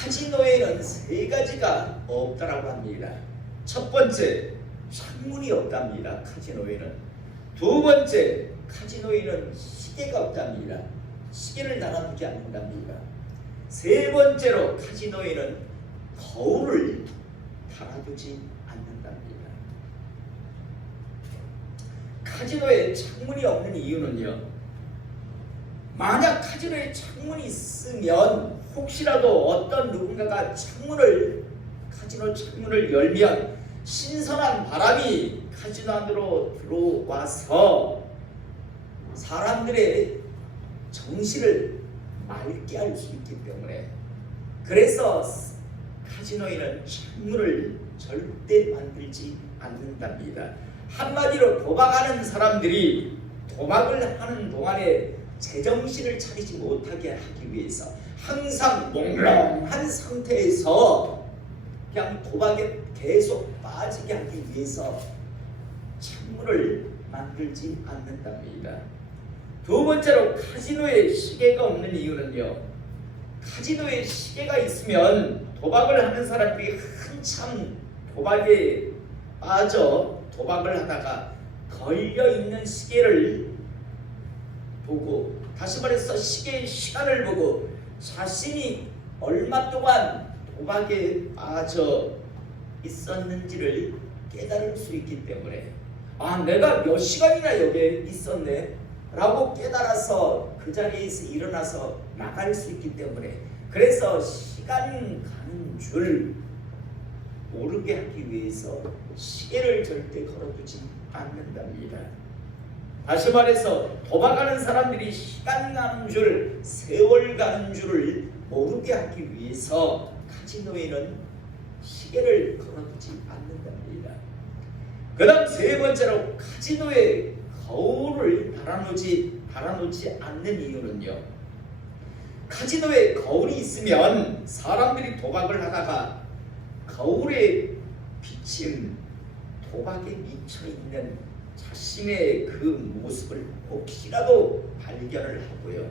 카지노에는 세 가지가 없다라고 합니다. 첫 번째, 창문이 없답니다. 카지노에는. 두 번째, 카지노에는 시계가 없답니다. 시계를 달아두지 않는답니다. 세 번째로 카지노에는 거울을 달아두지 않는답니다. 카지노에 창문이 없는 이유는요, 만약 카지노에 창문이 있으면 혹시라도 어떤 누군가가 카지노 창문을 열면 신선한 바람이 카지노 안으로 들어와서 사람들의 정신을 맑게 할 수 있기 때문에, 그래서 카지노에는 창문을 절대 만들지 않는답니다. 한마디로 도박하는 사람들이 도박을 하는 동안에 제정신을 차리지 못하게 하기 위해서 항상 몽롱한 상태에서 그냥 도박에 계속 빠지게 하기 위해서 창문을 만들지 않는답니다. 두 번째로 카지노에 시계가 없는 이유는요, 카지노에 시계가 있으면 도박을 하는 사람들이 한참 도박에 빠져 도박을 하다가 걸려있는 시계를 보고, 다시 말해서 시계의 시간을 보고 자신이 얼마 동안 도박에 빠져 있었는지를 깨달을 수 있기 때문에, 내가 몇 시간이나 여기에 있었네 라고 깨달아서 그 자리에서 일어나서 나갈 수 있기 때문에, 그래서 시간 가는 줄 모르게 하기 위해서 시계를 절대 걸어두지 않는답니다. 다시 말해서 도박하는 사람들이 시간 가는 줄, 세월 가는 줄을 모르게 하기 위해서 카지노에는 시계를 걸어두지 않는답니다. 그 다음 세 번째로 카지노에 거울을 달아놓지 않는 이유는요, 카지노에 거울이 있으면 사람들이 도박을 하다가 거울에 비친 도박에 미쳐있는 자신의 그 모습을 혹시라도 발견을 하고요,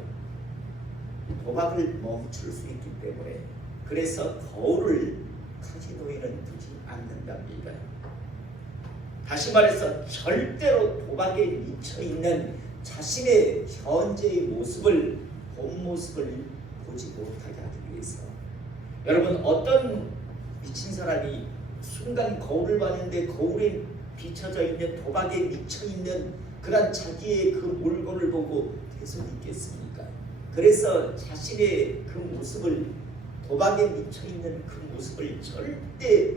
도박을 멈출 수 있기 때문에, 그래서 거울을 카지노에는 두지 않는답니다. 다시 말해서 절대로 도박에 미쳐있는 자신의 현재의 모습을, 본 모습을 보지 못하게 하기 위해서. 여러분, 어떤 미친 사람이 순간 거울을 봤는데 거울에 비춰져 있는, 도박에 미쳐있는 그런 자기의 그 물건을 보고 계속 있겠습니까? 그래서 자신의 그 모습을, 도박에 미쳐있는 그 모습을 절대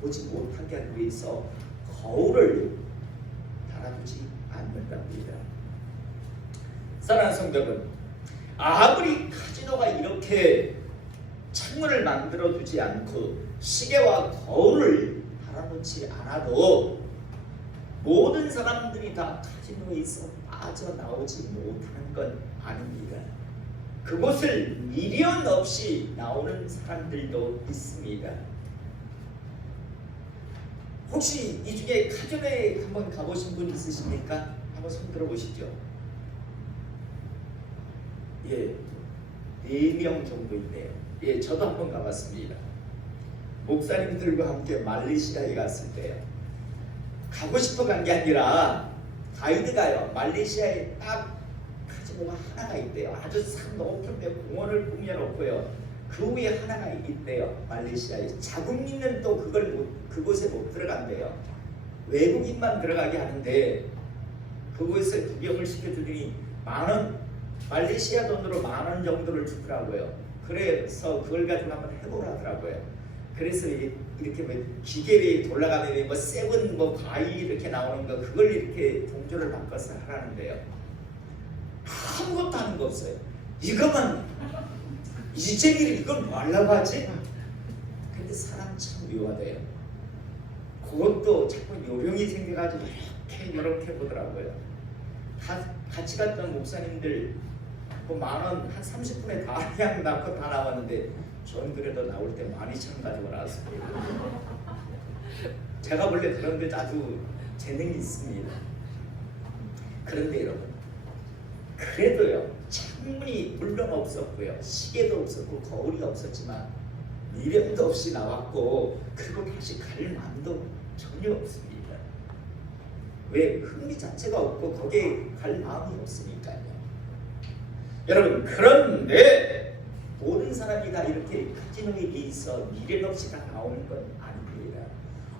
보지 못하게 하기 위해서 거울을 달아두지 않는답니다. 사랑하는 성도분, 아무리 카지노가 이렇게 창문을 만들어두지 않고 시계와 거울을 달아놓지 않아도 모든 사람들이 다 카지노에서 빠져나오지 못하는 건 아닙니다. 그곳을 미련 없이 나오는 사람들도 있습니다. 혹시 이 중에 카지노에 한번 가보신 분 있으십니까? 한번 손 들어보시죠. 예, 4명 정도 있네요. 예, 저도 한번 가봤습니다. 목사님들과 함께 말레이시아에 갔을 때요, 가고 싶어 간 게 아니라 가이드가요, 말레이시아에 딱 카지노가 하나가 있대요. 아주 산 높은 데 공원을 꾸며놓고요, 그 위에 하나가 있대요. 말레이시아에. 자국민은 또 그곳에 못 들어간대요. 외국인만 들어가게 하는데, 그곳에 구경을 시켜주더니 말레이시아 돈으로 10,000원 정도를 주더라고요. 그래서 그걸 가지고 한번 해보라더라고요. 그래서 이렇게 뭐 기계 위에 돌아가면 세븐 과일 이렇게 나오는 거, 그걸 이렇게 동조를 바꿔서 하라는데요, 아무것도 하는 거 없어요. 이것만 이재미를 이걸 뭐 하려고 하지? 근데 사람 참 묘하대요. 그것도 자꾸 요령이 생겨가지고 이렇게 보더라고요. 같이 갔던 목사님들 10,000원 한 30분에 다 그냥 낳고 다 나왔는데, 전 그래도 나올 때 12,000원 가지고 나왔습니다. 제가 원래 그런 데 아주 재능이 있습니다. 그런데 여러분, 그래도요, 창문이 물론 없었고요, 시계도 없었고 거울이 없었지만 미련도 없이 나왔고 그리고 다시 갈 마음도 전혀 없습니다. 왜? 흥미 자체가 없고 거기에 갈 마음이 없으니까요. 여러분, 그런데 모든 사람이 다 이렇게 카지노에 대해서 미련 없이 다 나오는 건 아닙니다.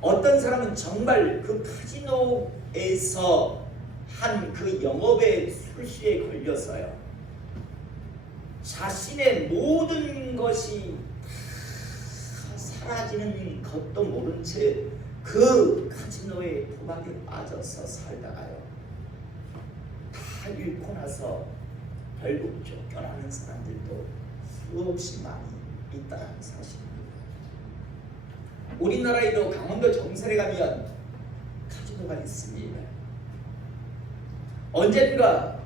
어떤 사람은 정말 그 카지노에서 한 그 영업의 술수에 걸려서요, 자신의 모든 것이 다 사라지는 것도 모른 채 그 카지노의 도박에 빠져서 살다가요, 다 잃고 나서 결국 쫓겨나는 사람들도 수없이 많이 있다는 사실입니다. 우리나라에도 강원도 정선에 가면 카지노가 있습니다. 언젠가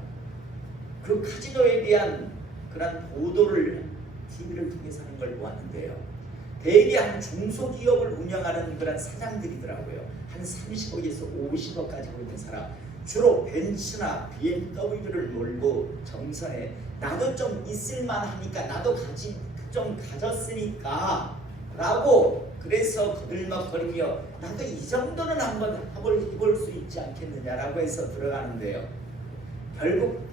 그 카지노에 대한 그런 보도를 TV를 통해서 하는 걸 보았는데요, 대개 한 중소기업을 운영하는 그런 사장들이더라고요. 한 30억에서 50억 가지고 있는 사람, 주로 벤츠나 BMW를 몰고 정선에 나도 좀 있을만하니까 나도 좀 가졌으니까 라고 그래서 거들먹거리며 나도 이 정도는 한번 해볼 수 있지 않겠느냐라고 해서 들어가는데요, 결국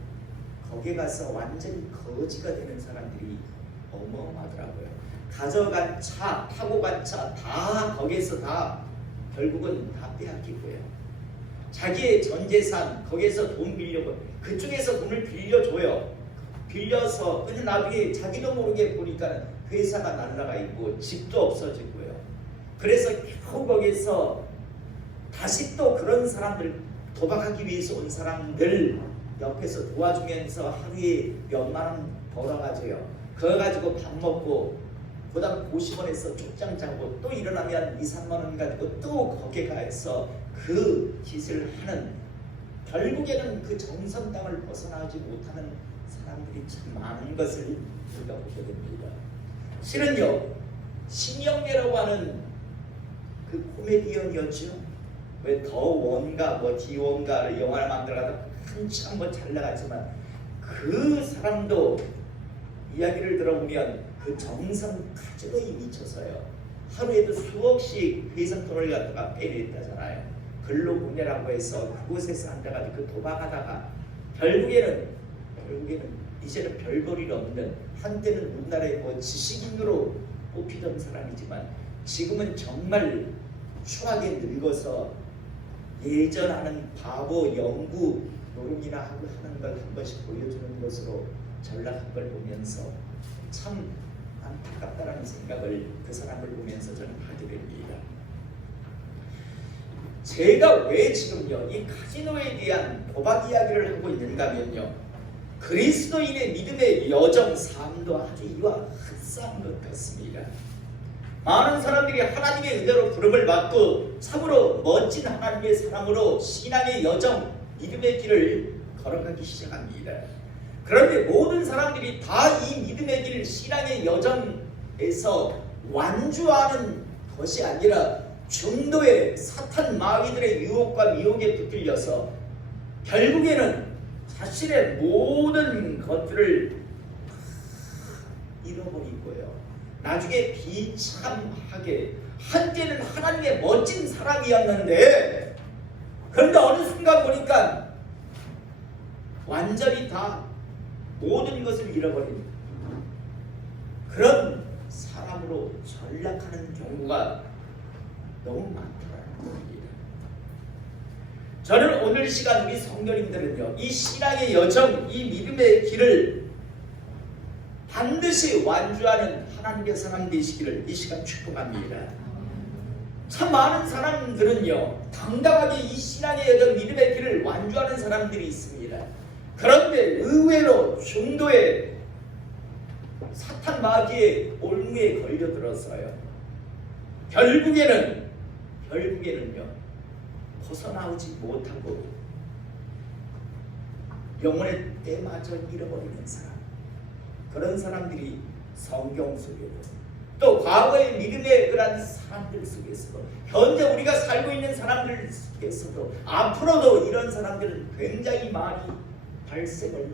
거기에 가서 완전히 거지가 되는 사람들이 어마어마하더라고요. 가져간 차, 타고 간 차 다 거기에서 다 결국은 다 빼앗기고요. 자기의 전 재산 거기에서 돈 빌려고, 그쪽에서 돈을 빌려줘요. 빌려서 근데 나중에 자기도 모르게 보니까 회사가 날라가 있고 집도 없어지고요. 그래서 겨우 거기서 다시 또 그런 사람들, 도박하기 위해서 온 사람들 옆에서 도와주면서 하루에 몇만 원 벌어가지고요, 그거 가지고 밥 먹고 그다음 50원에서 쪽장 짜고 또 일어나면 2, 3만 원 가지고 또 거기에 가서 그 짓을 하는, 결국에는 그 정선 땅을 벗어나지 못하는 사람들이 참 많은 것을 우리가 보게 됩니다. 실은요, 신영래라고 하는 그 코미디언이었죠. 왜 더 원가 뭐 디원가를 영화를 만들어가다 한참 뭐 잘 나갔지만, 그 사람도 이야기를 들어보면 그 정성 카지노에 미쳐서요, 하루에도 수억씩 회사 돈을 갖다가 빼냈다잖아요. 근로 보내라고 해서 그곳에서 앉아가지고 그 도박하다가 결국에는 이제는 별볼일 없는, 한때는 우리나라의 뭐 지식인으로 뽑히던 사람이지만 지금은 정말 추하게 늙어서 예전하는 바보 연구 노름이나 하고 하는 걸 한 번씩 보여주는 것으로 전락한 걸 보면서 참 안타깝다라는 생각을 그 사람을 보면서 저는 하게 됩니다. 제가 왜 지금요 이 카지노에 대한 도박 이야기를 하고 있는가 하면요, 그리스도인의 믿음의 여정 삶도 아주 이와 흡사한 것 같습니다. 많은 사람들이 하나님의 은혜로 부름을 받고 참으로 멋진 하나님의 사람으로 신앙의 여정, 믿음의 길을 걸어가기 시작합니다. 그런데 모든 사람들이 다 이 믿음의 길, 신앙의 여정에서 완주하는 것이 아니라 중도의 사탄 마귀들의 유혹과 미혹에 붙들려서 결국에는 자신의 모든 것들을 잃어버리고요, 나중에 비참하게, 한때는 하나님의 멋진 사람이었는데 그런데 어느 순간 보니까 완전히 다 모든 것을 잃어버린 그런 사람으로 전락하는 경우가 너무 많다는 겁니다. 저는 오늘 시간 우리 성도님들은요, 이 신앙의 여정, 이 믿음의 길을 반드시 완주하는 하나님의 사람 되시기를 이 시간 축복합니다. 참 많은 사람들은요, 당당하게 이 신앙의 여정, 믿음의 길을 완주하는 사람들이 있습니다. 그런데 의외로 중도에 사탄 마귀의 올무에 걸려들어서요, 결국에는요 벗어나오지 못하고 영혼의 때마저 잃어버리는 사람, 그런 사람들이 성경 속에도 또 과거의 믿음의 그런 사람들 속에서도, 현재 우리가 살고 있는 사람들 속에서도 앞으로도 이런 사람들은 굉장히 많이 발생을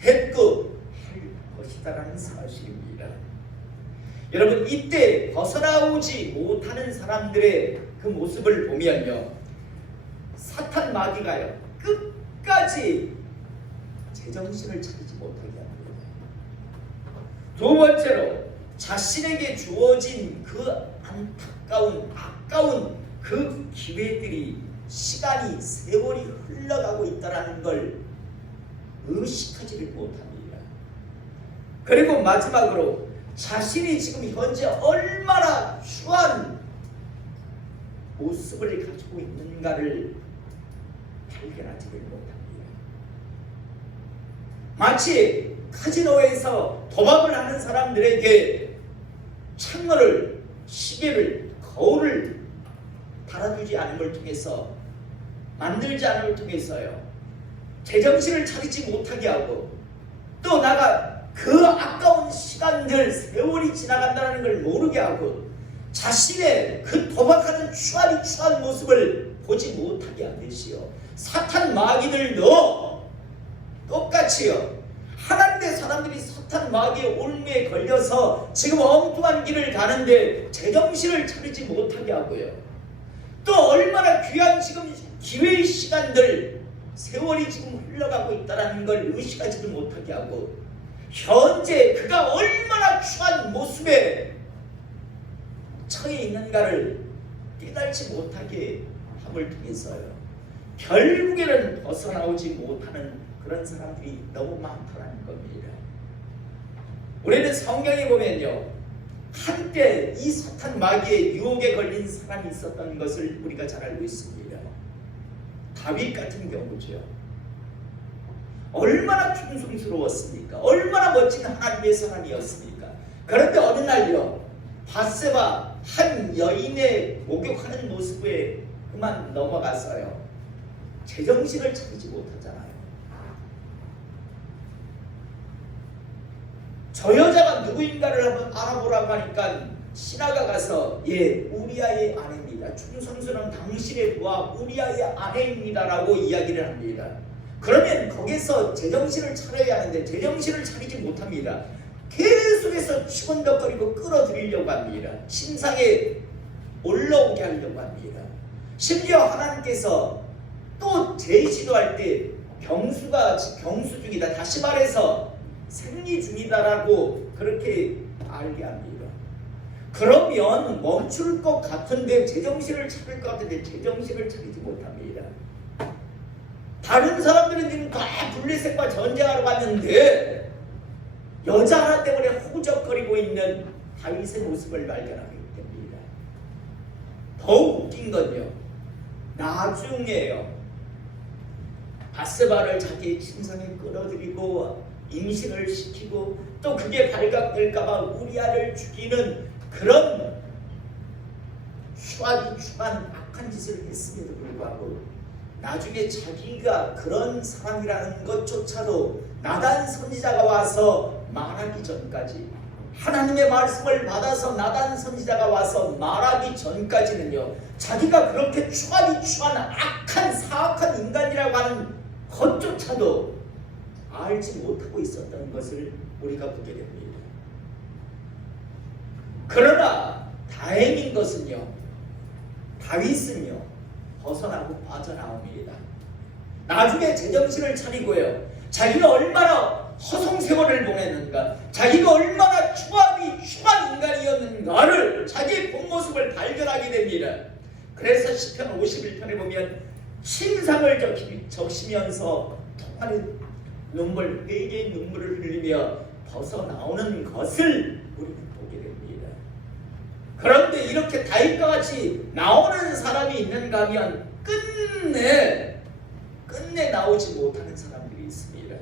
했고 할 것이다라는 사실입니다. 여러분 이때 벗어나오지 못하는 사람들의 그 모습을 보면요, 사탄 마귀가요 끝까지 제정신을 차리지 못하게 합니다. 두 번째로 자신에게 주어진 그 아까운 그 기회들이, 시간이, 세월이 흘러가고 있다는 걸 의식하지를 못합니다. 그리고 마지막으로 자신이 지금 현재 얼마나 추한 모습을 가지고 있는가를 발견하지를 못합니다. 마치 카지노에서 도박을 하는 사람들에게 창문을, 시계를, 거울을 달아주지 않음을 통해서, 만들지 않음을 통해서요, 제정신을 차리지 못하게 하고, 또 나가 그 아까운 시간들, 세월이 지나간다는 걸 모르게 하고, 자신의 그 도박하는 추한 모습을 보지 못하게 하듯이요, 사탄 마귀들도 똑같이요, 하나님의 사람들이 사탄 마귀의 올무에 걸려서 지금 엉뚱한 길을 가는데 제정신을 차리지 못하게 하고요, 또 얼마나 귀한 지금 기회의 시간들, 세월이 지금 흘러가고 있다는 걸 의식하지도 못하게 하고, 현재 그가 얼마나 추한 모습에 처해 있는가를 깨달지 못하게 함을 통해서요, 결국에는 벗어나오지 못하는 그런 사람들이 너무 많다는 겁니다. 우리는 성경에 보면요, 한때 이 사탄 마귀의 유혹에 걸린 사람이 있었던 것을 우리가 잘 알고 있습니다. 다윗 같은 경우죠. 얼마나 충성스러웠습니까? 얼마나 멋진 하나님의 사람이었습니까? 그런데 어느 날요, 밧세바 한 여인의 목욕하는 모습에 그만 넘어가서요, 제정신을 차리지 못하잖아요. 저 여자가 누구인가를 한번 알아보라고 하니까 신하가 가서, 예, 우리아의 아내입니다. 충성스러운 당신의 부하 우리아의 아내입니다라고 이야기를 합니다. 그러면 거기서 제정신을 차려야 하는데 제정신을 차리지 못합니다. 계속해서 치곤덕거리고 끌어들이려고 합니다. 신상에 올라오게 하려고 합니다. 심지어 하나님께서 또 제시도할 때 경수 중이다, 다시 말해서 생리 중이다라고 그렇게 알게 합니다. 그러면 멈출 것 같은데, 제정신을 차릴 것 같은데 제정신을 차리지 못합니다. 다른 사람들은 지금 다 블레셋과 전쟁하러 갔는데 여자 하나 때문에 호적거리고 있는 다윗의 모습을 발견하게 됩니다. 더욱 웃긴 건요, 나중에요, 밧세바를 자기 침상에 끌어들이고 임신을 시키고, 또 그게 발각될까봐 우리아를 죽이는 그런 추한 악한 짓을 했음에도 불구하고 나중에 자기가 그런 사람이라는 것조차도 나단 선지자가 와서 말하기 전까지, 하나님의 말씀을 받아서 나단 선지자가 와서 말하기 전까지는요, 자기가 그렇게 추한 악한 사악한 인간이라고 하는 것조차도 알지 못하고 있었던 것을 우리가 보게 됩니다. 그러나 다행인 것은요, 다윗은요 벗어나고 빠져나옵니다. 나중에 제정신을 차리고요, 자기가 얼마나 허송세월을 보냈는가, 자기가 얼마나 추한 인간이었는가를, 자기의 본 모습을 발견하게 됩니다. 그래서 시편 51편에 보면 신상을 적시면서 통하는 눈물, 회개의 눈물을 흘리며 벗어나오는 것을 우리는 보게 됩니다. 그런데 이렇게 다윗과 같이 나오는 사람이 있는가 하면 끝내 나오지 못하는 사람들이 있습니다.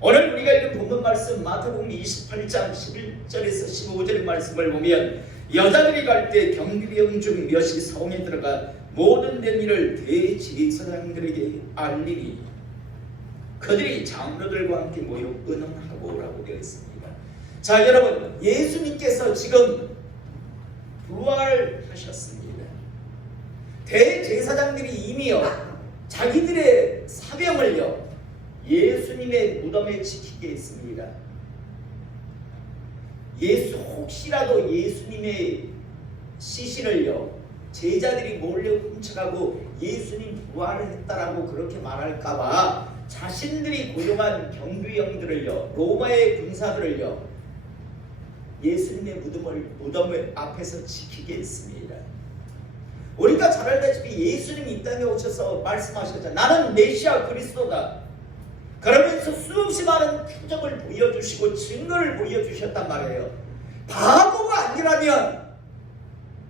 오늘 우리가 읽은 본문 말씀 마태복음 28장 11절에서 15절의 말씀을 보면, 여자들이 갈 때 경비병 중 몇이 성에 들어가 모든 된 일을 대제사장들에게 알리니 그들이 장로들과 함께 모여 의논하고라고 되어 있습니다. 자, 여러분, 예수님께서 지금 부활하셨습니다. 대제사장들이 이미요 자기들의 사명을요 예수님의 무덤에 지키게 했습니다. 혹시라도 예수님의 시신을요 제자들이 몰래 훔쳐가고 예수님 부활을 했다라고 그렇게 말할까봐 자신들이 고용한 경비병들을요 로마의 군사들을요 예수님의 무덤 앞에서 지키게 했습니다. 우리가 잘 알다시피 예수님이 이 땅에 오셔서 말씀하셨잖아요. 나는 메시아 그리스도다. 그러면서 수없이 많은 표적을 보여주시고 증거를 보여주셨단 말이에요. 바보가 아니라면,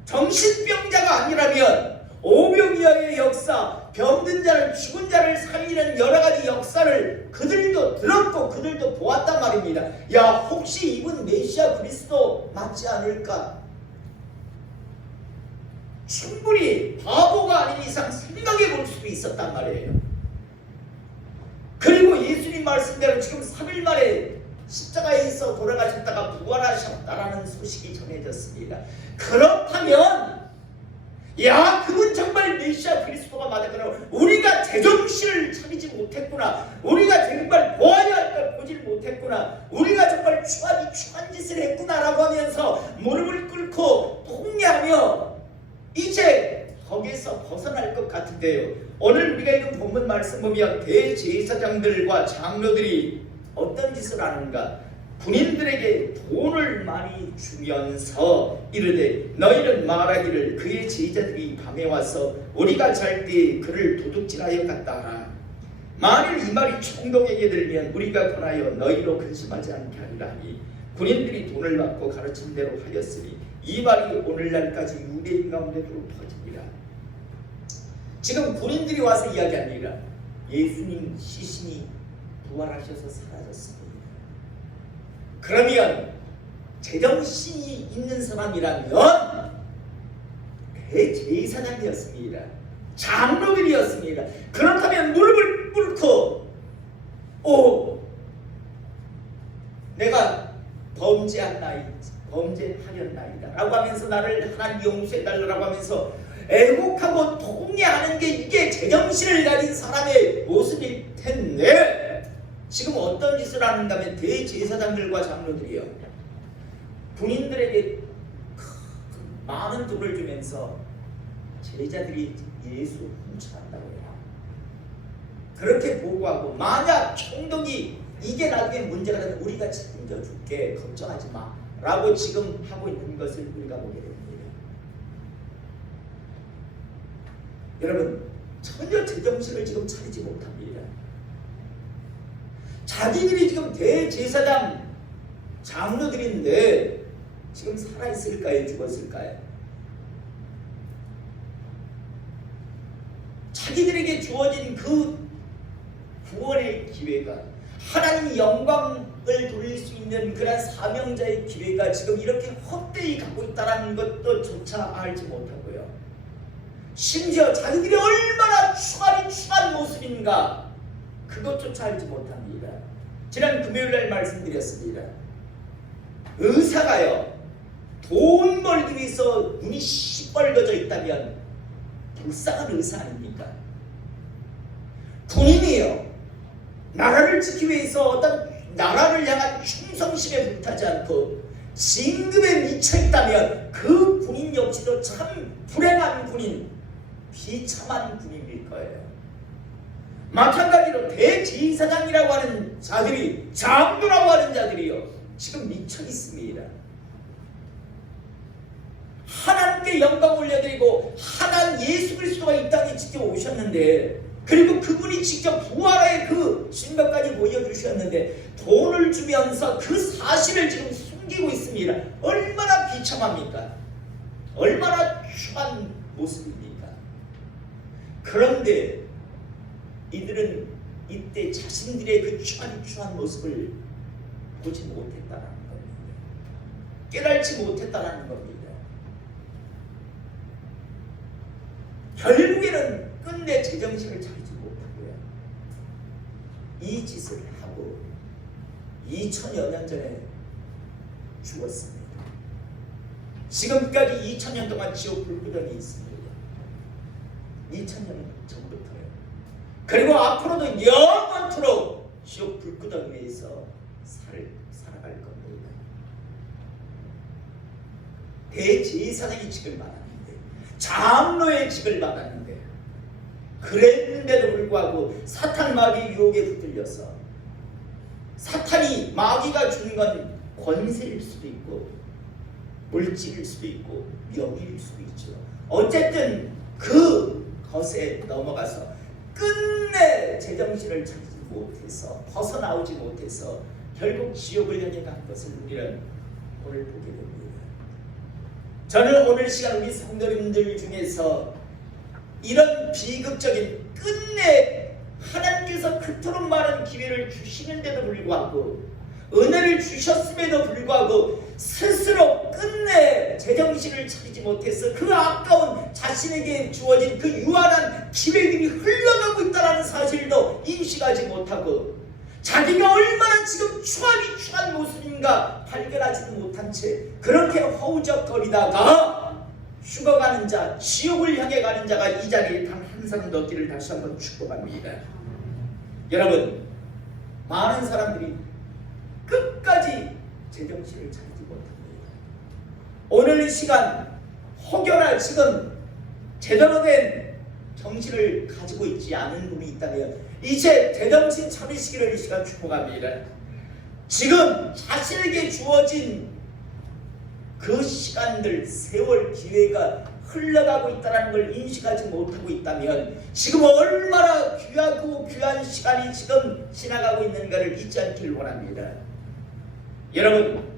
정신병자가 아니라면 오병이어의 역사, 병든 자를 죽은 자를 살리는 여러 가지 역사를 그들도 들었고 그들도 보았단 말입니다. 야, 혹시 이분 메시아 그리스도 맞지 않을까? 충분히 바보가 아닌 이상 생각해 볼 수도 있었단 말이에요. 그리고 예수님 말씀대로 지금 3일 만에 십자가에서 돌아가셨다가 부활하셨다라는 소식이 전해졌습니다. 그렇다면 야, 그분 정말 메시아 그리스도가 맞았구나. 우리가 제정신을 차리지 못했구나. 우리가 정말 보아야 할 걸 보질 못했구나. 우리가 정말 추한 짓을 했구나라고 하면서 무릎을 꿇고 통례하며 이제 거기서 벗어날 것 같은데요. 오늘 우리가 읽은 본문 말씀 보면 대제사장들과 장로들이 어떤 짓을 하는가? 군인들에게 돈을 많이 주면서 이르되 너희는 말하기를 그의 제자들이 밤에 와서 우리가 잘 때 그를 도둑질하여 갔다 하라. 만일 이 말이 총독에게 들면 우리가 권하여 너희로 근심하지 않게 하리라 하니 군인들이 돈을 받고 가르친 대로 하였으니 이 말이 오늘날까지 유대인 가운데도 퍼집니다. 지금 군인들이 와서 이야기합니다. 예수님 시신이 부활하셔서 사라졌습니다. 그러면 제정신이 있는 사람이라면 대제사장이었습니다. 장로들이었습니다. 그렇다면 무릎을 꿇고 내가 범죄하였나이다 라고 하면서 나를 하나님 용서해달라고 하면서 애곡하고 통례하는 게 이게 제정신을 가진 사람의 모습일 텐데 지금 어떤 짓을 하는가 하면 대제사장들과 장로들이요 군인들에게 많은 돈을 주면서 제자들이 예수 훔쳐간다고 해요. 그렇게 보고하고 만약 총독이 이게 나중에 문제가 되면 우리가 책임져줄게 걱정하지 마 라고 지금 하고 있는 것을 우리가 보게 됩니다. 여러분 전혀 제정신을 지금 차리지 못합니다. 자기들이 지금 대제사장 장로들인데 지금 살아있을까요? 죽었을까요? 자기들에게 주어진 그 구원의 기회가 하나님 영광을 돌릴 수 있는 그런 사명자의 기회가 지금 이렇게 헛되이 가고 있다는 것도 조차 알지 못하고요. 심지어 자기들이 얼마나 추한 모습인가 그것조차 알지 못합니다. 지난 금요일날 말씀드렸습니다. 의사가요 돈 벌기 위해서 눈이 시뻘거져 있다면 불쌍한 의사 아닙니까? 군인이요 나라를 지키기 위해서 어떤 나라를 향한 충성심에 불타지 않고 진급에 미쳐있다면 그 군인 역시도 참 불행한 군인, 비참한 군인일 거예요. 마찬가지로 대제사장이라고 하는 자들이, 장로라고 하는 자들이요 지금 미쳐 있습니다. 하나님께 영광 올려드리고 하나님 예수 그리스도가 이 땅에 직접 오셨는데 그리고 그분이 직접 부활의 그 신명까지 보여주셨는데 돈을 주면서 그 사실을 지금 숨기고 있습니다. 얼마나 비참합니까? 얼마나 추한 모습입니까? 그런데 이들은 이때 자신들의 그 추한 모습을 보지 못했다는 겁니다. 깨달지 못했다는 겁니다. 결국에는 끝내 제정신을 차리지 못하고요. 이 짓을 하고 2000여 년 전에 죽었습니다. 지금까지 2000년 동안 지옥 불구덩이 있습니다. 2000년 전부터요. 그리고 앞으로도 영원토록 지옥 불구덩이에서 살아갈 겁니다. 대제사장의 직을 받았는데, 장로의 직을 받았는데, 그랬는데도 불구하고 사탄 마귀 유혹에 붙들려서, 사탄이 마귀가 준 건 권세일 수도 있고 물질일 수도 있고 명예일 수도 있죠. 어쨌든 그 것에 넘어가서 끝내 제정신을 찾지 못해서, 벗어나오지 못해서 결국 지옥을 향해 간 것을 우리는 오늘 보게 됩니다. 저는 오늘 시간 우리 성도님들 중에서 이런 비극적인, 끝내 하나님께서 그토록 많은 기회를 주시는데도 불구하고, 은혜를 주셨음에도 불구하고 스스로 끝내 제정신을 차리지 못해서 그 아까운 자신에게 주어진 그 유한한 기회들이 흘러가고 있다는 사실도 인식하지 못하고, 자기가 얼마나 지금 추한 모습인가 발견하지도 못한 채 그렇게 허우적거리다가 죽어가는 자, 지옥을 향해 가는 자가 이 자리에 단 한 사람도 없기를 다시 한번 축복합니다. 여러분, 많은 사람들이 끝까지 제정신을 차리지 못합니다. 오늘 이 시간 혹여나 지금 제대로 된 정신을 가지고 있지 않은 분이 있다면 이제 제정신 차리시기를 이 시간 축복합니다. 지금 자신에게 주어진 그 시간들, 세월, 기회가 흘러가고 있다는 걸 인식하지 못하고 있다면 지금 얼마나 귀하고 귀한 시간이 지금 지나가고 있는가를 잊지 않기를 원합니다. 여러분,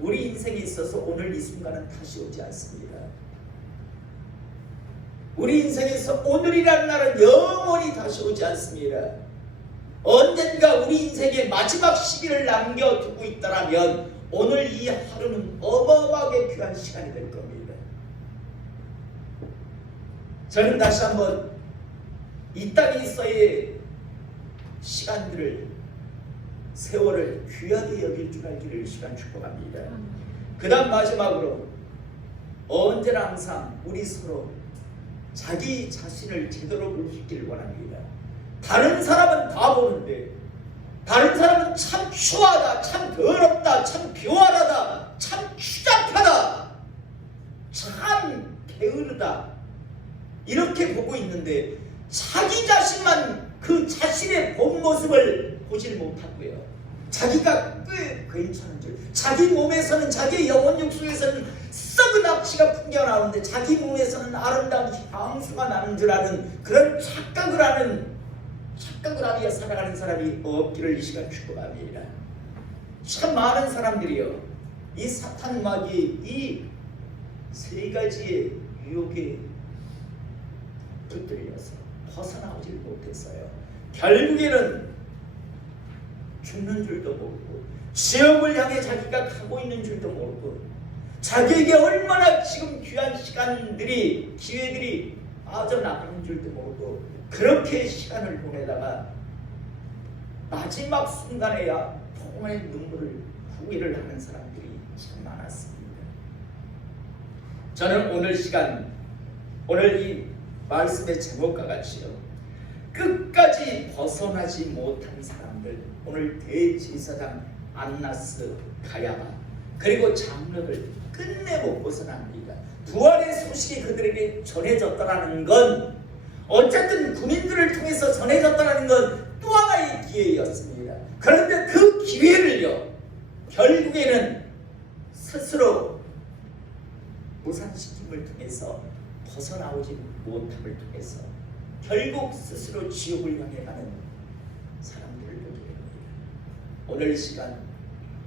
우리 인생에 있어서 오늘 이 순간은 다시 오지 않습니다. 우리 인생에서 오늘이라는 날은 영원히 다시 오지 않습니다. 언젠가 우리 인생의 마지막 시기를 남겨두고 있다면 오늘 이 하루는 어마어마하게 귀한 시간이 될 겁니다. 저는 다시 한번 이 땅에 있어의 시간들을, 세월을 귀하게 여길 줄 알기를 시간 축복합니다. 그 다음 마지막으로 언제나 항상 우리 서로 자기 자신을 제대로 볼 수 있기를 원합니다. 다른 사람은 다 보는데, 다른 사람은 참 추하다, 참 더럽다, 참 비워하다, 참 추잡하다, 참 게으르다, 이렇게 보고 있는데 자기 자신만 그 자신의 본 모습을 보질 못하고요. 자기가 꽤 괜찮은 줄, 자기 몸에서는, 자기 영혼 육속에서는 썩은 악취가 풍겨나오는데 자기 몸에서는 아름다운 향수가 나는 줄 아는 그런 착각을 하며 살아가는 사람이 없기를 이 시간 축복합니다. 참 많은 사람들이요, 이 사탄 마귀 이 세 가지의 유혹에 붙들려서 벗어나오질 못했어요. 결국에는 죽는 줄도 모르고, 지옥을 향해 자기가 가고 있는 줄도 모르고, 자기에게 얼마나 지금 귀한 시간들이, 기회들이 빠져나가는 줄도 모르고 그렇게 시간을 보내다가 마지막 순간에야 통의 눈물을 후회를 하는 사람들이 참 많았습니다. 저는 오늘 시간, 오늘 이 말씀의 제목과 같이요, 끝까지 벗어나지 못한 사람들, 오늘 대제사장 안나스, 가야바, 그리고 장로들 끝내 못 벗어납니다. 부활의 소식이 그들에게 전해졌다는 건, 어쨌든 군인들을 통해서 전해졌다는 건 또 하나의 기회였습니다. 그런데 그 기회를요, 결국에는 스스로 무산시킴을 통해서, 벗어나오지 못함을 통해서 결국 스스로 지옥을 향해 가는 사람들을 보게 됩니다. 오늘 시간,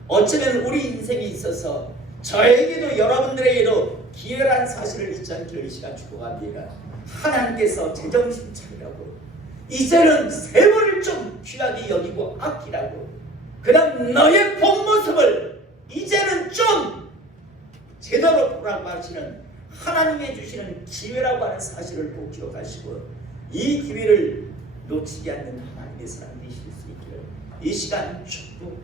어쩌면 우리 인생에 있어서 저에게도 여러분들에게도 기회란 사실을 잊지 않기를 이 시간 축복합니다. 하나님께서 제정신 차리라고, 이제는 세월을 좀 귀하게 여기고 아끼라고, 그 다음 너의 본 모습을 이제는 좀 제대로 보라고 하시는 하나님이 주시는 기회라고 하는 사실을 꼭 기억하시고, 이 기회를 놓치지 않는 하나님의 사람 되실 수 있기를 이 시간 축복